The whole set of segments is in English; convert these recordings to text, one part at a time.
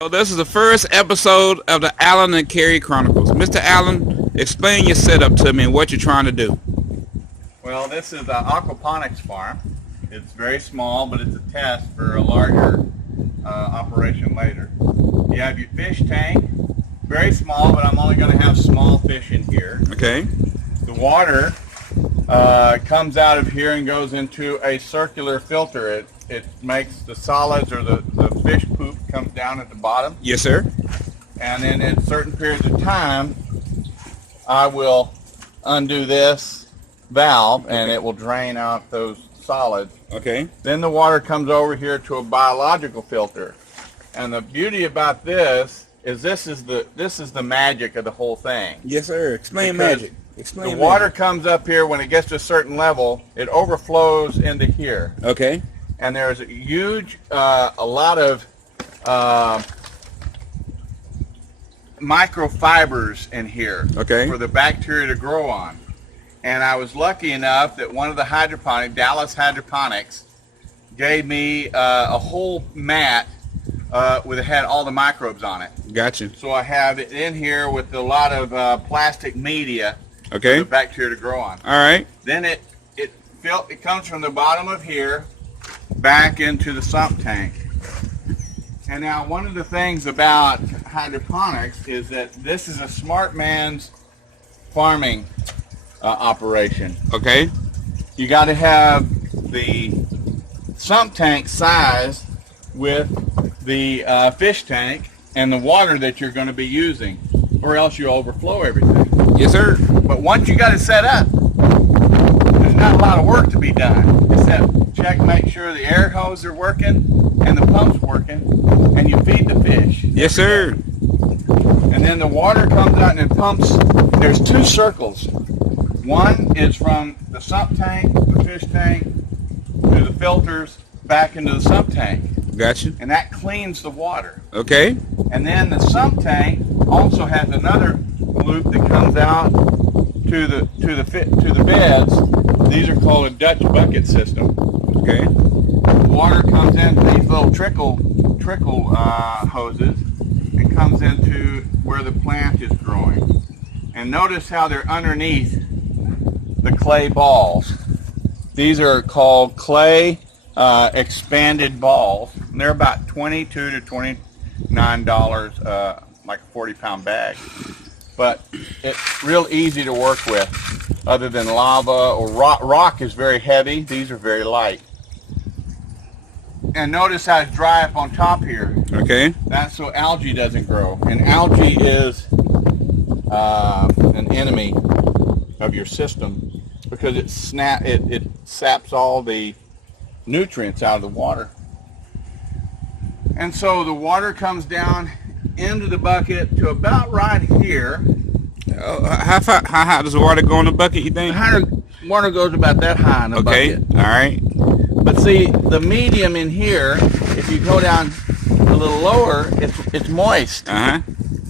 So this is the first episode of the Allen and Carey Chronicles. Mr. Allen, explain your setup to me and what you're trying to do. Well, this is an aquaponics farm. It's very small, but it's a test for a larger operation later. You have your fish tank, very small, but I'm only going to have small fish in here. Okay. The water comes out of here and goes into a circular filter. It makes the solids, or the fish poop comes down at the bottom. Yes, sir. And then in certain periods of time, I will undo this valve and it will drain out those solids. Okay. Then the water comes over here to a biological filter. And the beauty about this is this is the magic of the whole thing. Yes, sir. Explain Because magic. Explain the magic. water comes up here. When it gets to a certain level, it overflows into here. Okay. And there's a huge, a lot of microfibers in here. Okay. For the bacteria to grow on. And I was lucky enough that one of the Dallas Hydroponics, gave me a whole mat with it had all the microbes on it. Gotcha. So I have it in here with a lot of plastic media Okay. for the bacteria to grow on. All right. Then it comes from the bottom of here back into the sump tank. And now one of the things about hydroponics is that this is a smart man's farming operation. Okay. You got to have the sump tank size with the fish tank and the water that you're going to be using, or else you overflow everything. Yes, sir. But once you got it set up, there's not a lot of work to be done, except check, make sure the air hose are working and the pump's working, and you feed the fish. Yes, sir. And then the water comes out and it pumps. There's two circles. One is from the sump tank, the fish tank, to the filters, back into the sump tank. Gotcha. And that cleans the water. Okay. And then the sump tank also has another loop that comes out to the beds. These are called a Dutch bucket system. Okay. Water comes into these little trickle hoses and comes into where the plant is growing. And notice how they're underneath the clay balls. These are called clay expanded balls. And they're about $22 to $29, like a 40-pound bag. But it's real easy to work with, other than lava or rock. Rock is very heavy. These are very light. And notice how it's dry up on top here. Okay. That's so algae doesn't grow. And algae is an enemy of your system because it saps all the nutrients out of the water. And so the water comes down into the bucket to about right here. How high does the water go in the bucket, you think? The water goes about that high in the bucket. All right. But see, the medium in here, if you go down a little lower, it's moist. Uh-huh.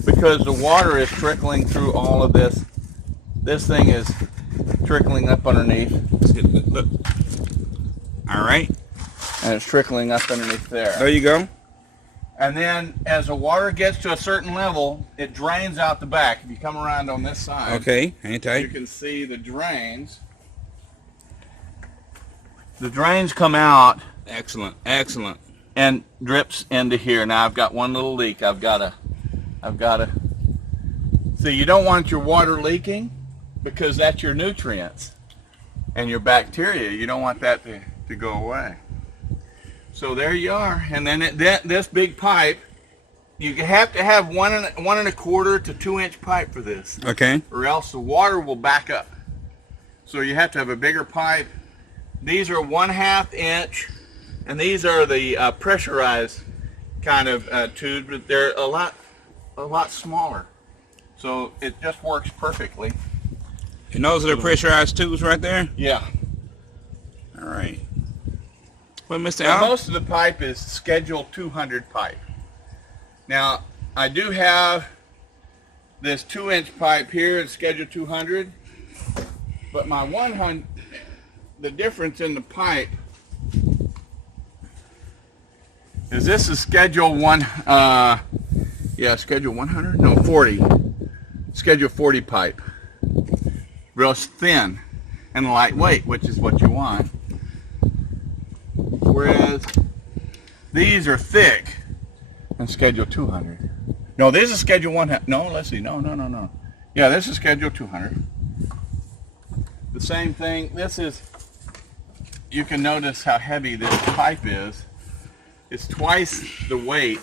Because the water is trickling through all of this. This thing is trickling up underneath. Look. All right. And it's trickling up underneath there. There you go. And then as the water gets to a certain level, it drains out the back. If you come around on this side, Okay. Hang tight. you can see the drains. The drains come out Excellent. Excellent. and drips into here. Now I've got one little leak. I've got to. So you don't want your water leaking because that's your nutrients and your bacteria. You don't want that to go away. So there you are. And then this big pipe, you have to have 1 1/4 to 2 inch pipe for this, Okay. or else the water will back up. So you have to have a bigger pipe. These are 1/2 inch, and these are the pressurized kind of tubes, but they're a lot smaller. So it just works perfectly. And those are the pressurized tubes right there? Yeah. All right. Well, Mr. Now, Allen? most of the pipe is Schedule 200 pipe. Now, I do have this 2 inch pipe here at Schedule 200, but my 100, the difference in the pipe is this is schedule schedule 100? No, 40. Schedule 40 pipe. Real thin and lightweight, which is what you want. Whereas these are thick and schedule 200. No, this is schedule 100. No, let's see. No. Yeah, this is schedule 200. The same thing. This is, you can notice how heavy this pipe is. It's twice the weight.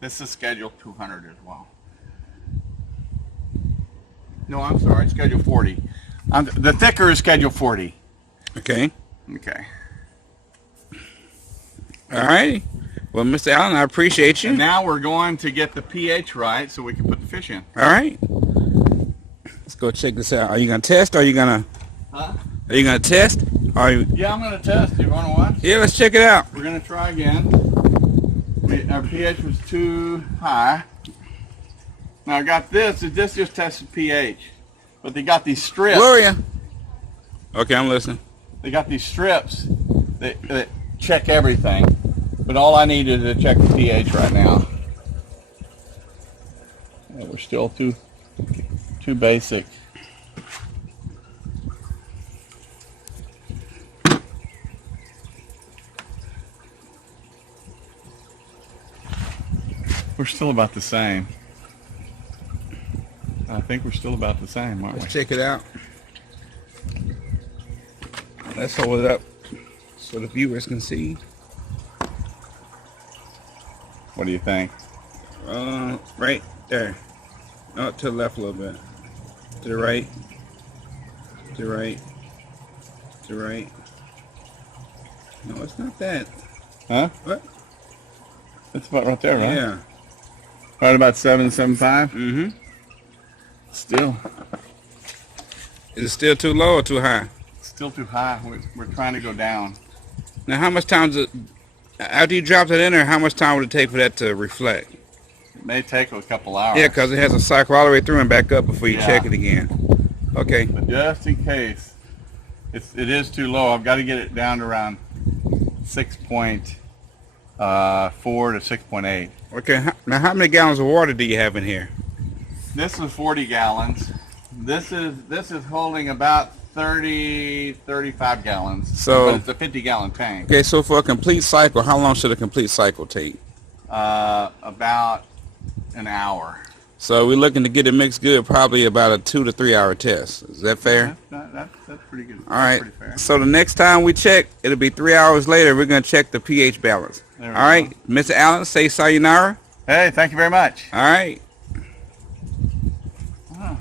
This is schedule 200 as well. No, I'm sorry, schedule 40. The thicker is schedule 40. Okay. Okay. All right. Well, Mr. Allen, I appreciate you. And now we're going to get the pH right so we can put the fish in. All right. Let's go check this out. Are you gonna test? Or are you gonna? Huh? Are you gonna test? Are you? Yeah, I'm gonna test. You wanna watch? Yeah, let's check it out. We're gonna try again. Our pH was too high. Now I got this. This just tested pH, but they got these strips. Gloria. Okay, I'm listening. They got these strips that check everything, but all I need is to check the pH right now. Yeah, we're still too basic. We're still about the same. I think we're still about the same, aren't we? Let's check it out. Let's hold it up so the viewers can see. What do you think? Right there. No, to the left a little bit. To the right. To the right. To the right. No, it's not that. Huh? What? That's about right there, right? Yeah. Right about 775? Mm-hmm. Still. Is it still too low or too high? Still too high. We're trying to go down. Now, how much time does it, after you drop that in there, how much time would it take for that to reflect? It may take a couple hours. Yeah, because it has to cycle all the way through and back up before you Yeah. check it again. Okay. But just in case it is too low, I've got to get it down to around 6.4 to 6.8. Okay. Now, how many gallons of water do you have in here? This is 40 gallons. This is holding about 35 gallons. So- but it's a 50-gallon tank. Okay, so for a complete cycle, how long should a complete cycle take? About an hour. So we're looking to get it mixed good, probably about a 2 to 3 hour test. Is that fair? That's pretty good. All right. That's pretty fair. So the next time we check, it'll be 3 hours later. We're going to check the pH balance. There All we right. go. Mr. Allen, say sayonara. Hey, thank you very much. All right. Oh.